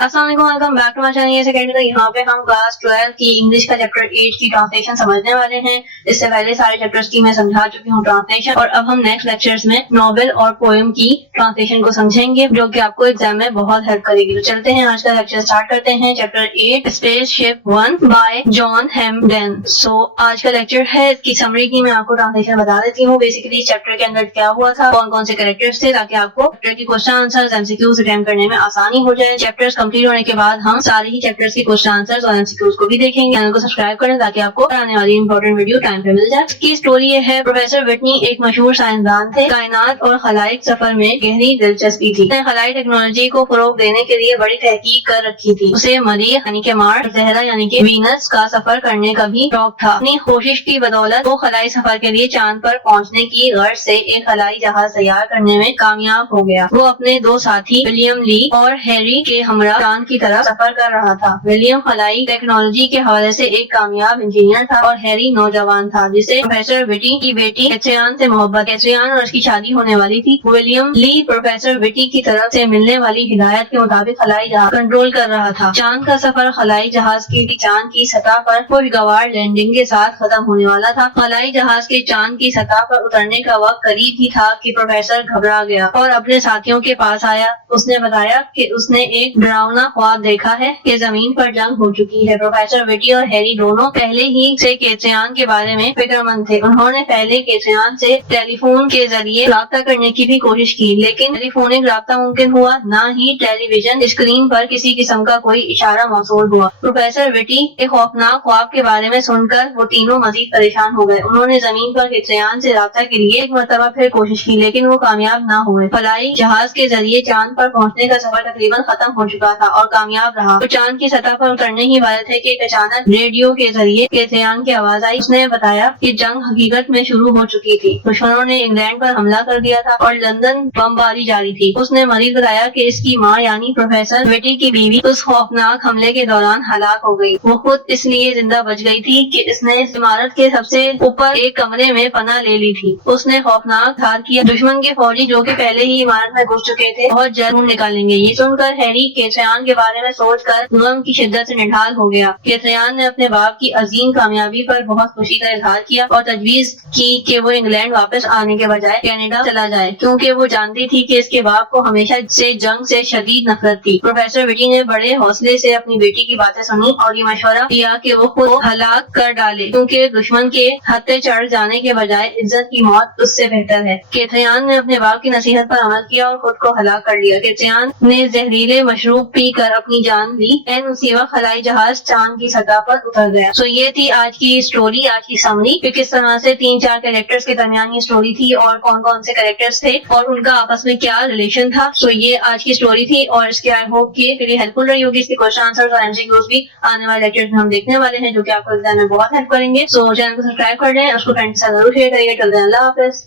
अस्सलाम वालेकुम, welcome back to my channel secondary. यहाँ पे हम क्लास 12 की इंग्लिश का चैप्टर 8 की ट्रांसलेशन समझने वाले हैं। इससे पहले सारे चैप्टर्स की मैं समझा चुकी हूँ ट्रांसलेशन, और अब हम नेक्स्ट लेक्चर्स में नॉवेल और पोएम की ट्रांसलेशन को समझेंगे, जो कि आपको एग्जाम में बहुत हेल्प करेगी। तो चलते हैं, आज का लेक्चर स्टार्ट करते हैं। Chapter 8 spaceship 1 by John Hampden. So आज का लेक्चर है, इसकी समरी की मैं आपको ट्रांसलेशन बता देती हूँ। बेसिकली चैप्टर के अंदर क्या हुआ था, कौन कौन से कैरेक्टर्स थे, ताकि आपको चैप्टर की क्वेश्चन आंसर्स एमसीक्यूज अटेम्प्ट करने में आसानी हो जाए। चैप्टर्स कंप्लीट होने के बाद हम सारे ही चैप्टर्स की क्वेश्चन आंसर्स और एमसीक्यूज को भी देखेंगे। चैनल को सब्सक्राइब करें ताकि आपको आने वाली इंपॉर्टेंट वीडियो टाइम पे मिल जाए। इसकी स्टोरी ये है, प्रोफेसर विटनी एक मशहूर साइंसदान थे। कायनात और खलाइक सफर में गहरी दिलचस्पी थी। उसने खलाई टेक्नोलॉजी को फरोग देने के लिए बड़ी तहकीक कर रखी थी। उसे मरीख यानी कि मार्स, ज़हरा यानी कि वीनस का सफर करने का भी शौक था। अपनी कोशिश की बदौलत वो खलाई सफर के लिए चांद पर पहुंचने की गर्ज से एक खलाई जहाज तैयार करने में कामयाब हो गया। वो अपने दो साथी विलियम ली और हैरी के हमरा चांद की तरफ सफर कर रहा था। विलियम खलाई टेक्नोलॉजी के हवाले से एक कामयाब इंजीनियर था और हैरी नौजवान था, जिसे प्रोफेसर विटी की बेटी कैथरिन से मोहब्बत। कैथरिन और उसकी शादी होने वाली थी। विलियम ली प्रोफेसर विटी की तरफ से मिलने वाली हिदायत के मुताबिक खलाई जहाज कंट्रोल कर रहा था। चांद का सफर खलाई जहाज की चांद की सतह पर खुशगवार लैंडिंग के साथ खत्म होने वाला था। खलाई जहाज के चांद की सतह पर उतरने का वक्त करीब ही था कि प्रोफेसर घबरा गया और अपने साथियों के पास आया। उसने बताया कि उसने एक डरावना ख्वाब देखा है कि जमीन पर जंग हो चुकी है। प्रोफेसर विटी और हैरी दोनों पहले ही से कैथरिन के बारे में फिक्रमंद थे। उन्होंने पहले कैथरिन से टेलीफोन के जरिए राब्ता करने की भी कोशिश की, लेकिन टेलीफोनिक राब्ता मुमकिन हुआ, न ही टेलीविजन स्क्रीन पर किसी किस्म का कोई इशारा मौसूल हुआ। प्रोफेसर विटी के खौफनाक ख्वाब के बारे में सुनकर वो तीनों मजीद परेशान हो गए। उन्होंने जमीन पर कैथरिन से राब्ता के लिए एक मरतबा फिर कोशिश की, लेकिन वो कामयाब न हुए। खलाई जहाज के जरिए चांद पर पहुंचने का सफर तकरीबन खत्म हो चुका था और कामयाब रहा। वो चांद की सतह पर उतरने ही वाले थे कि अचानक रेडियो के जरिए कैथरिन की आवाज आई। उसने बताया कि जंग हकीकत में शुरू हो चुकी थी। दुश्मनों ने इंग्लैंड पर हमला कर दिया था और लंदन बमबारी जारी थी। उसने मजीद बताया कि इसकी माँ यानी प्रोफेसर विटी की बीवी उस खौफनाक हमले के दौरान हलाक हो गई। वो खुद इसलिए जिंदा बच गई थी कि इसने इमारत के सबसे ऊपर एक कमरे में पनाह ले ली थी। उसने खौफनाक धार किया। दुश्मन के फौजी, जो कि पहले ही इमारत में घुस चुके थे, बहुत जल्द खून निकालेंगे। ये सुनकर हैरी कैथरिन के बारे में सोचकर गम की शिद्दत से निढाल हो गया। कैथरिन ने अपने बाप की अजीम कामयाबी पर बहुत खुशी का इजहार किया और तजवीज की कि वो इंग्लैंड वापस आने के बजाय कनाडा चला जाए, क्योंकि वो जानती थी कि इसके बाप को हमेशा से जंग से शदीद नफरत थी। प्रोफेसर विटी ने बड़े हौसले से अपनी बेटी की बातें सुनी और ये मशवरा दिया कि वो खुद हलाक कर डाले, क्योंकि दुश्मन के हत्थे चढ़ जाने के बजाय इज्जत की मौत उससे बेहतर है। कैथरिन ने अपने बाप की नसीहत पर अमल किया और खुद को हलाक कर लिया। कैथरिन ने जहरीले मशरूब पीकर अपनी जान ली। एन उसी वक्त खलाई जहाज चांद की सतह पर उतर गया। सो ये थी आज की स्टोरी, आज की समरी, कि किस तरह से 3-4 कैरेक्टर्स के दरमियान ये स्टोरी थी और कौन कौन से कैरेक्टर्स थे और उनका आपस में क्या रिलेशन था। सो ये आज की स्टोरी थी और इसके आई होप कि ये हेल्पफुल रही होगी। इसके क्वेश्चन आंसर्स और एमसीक्यूज भी आने वाले लेक्चर्स में हम देखने वाले हैं, जो कि आपको एग्जाम में बहुत हेल्प करेंगे। सो चैनल को सब्सक्राइब कर लें, उसको फ्रेंड्स के साथ जरूर शेयर करिएगा। चलते हैं, अल्लाह हाफिज।